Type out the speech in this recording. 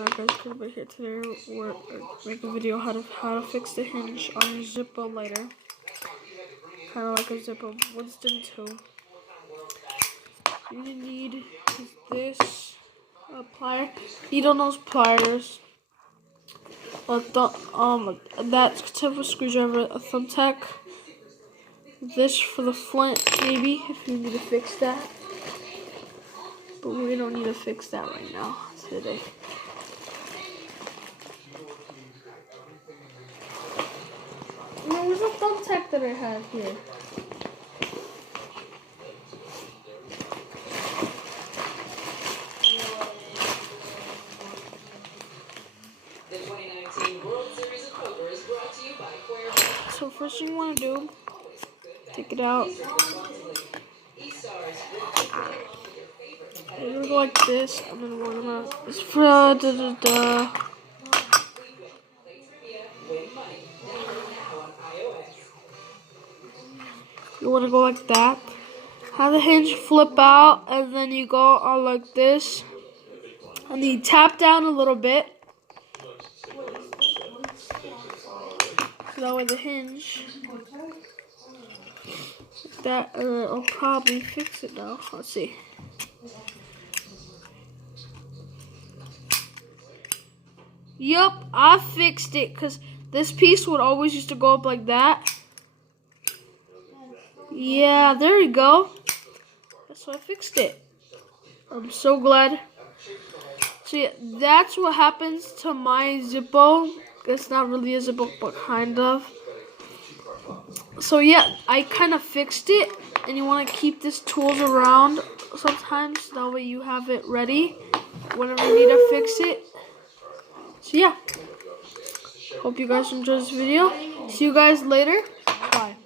Guys, come back here today. We're make a video how to fix the hinge on your Zippo lighter. Kind of like a Zippo Winston 2. You need this plier. Needle nose pliers. That type of screwdriver, a thumbtack. This for the flint, maybe if you need to fix that. But we don't need to fix that right now today. There was a thumbtack that I had here. The 2019 World Series of Poker is brought to you by Cuervo. So first thing you want to do, take it out. We're gonna go like this, and then we're gonna You want to go like that. Have the hinge flip out, and then you go on like this, and then you tap down a little bit. So that way the hinge, that I'll probably fix it now. Let's see. Yup, I fixed it because this piece would always used to go up like that. Yeah, there you go. That's why I fixed it. I'm so glad. So yeah, that's what happens to my Zippo. It's not really a Zippo, but kind of. So yeah, I kind of fixed it, and you want to keep these tools around sometimes. That way you have it ready whenever you need to fix it. So yeah, hope you guys enjoyed this video. See you guys later. Bye.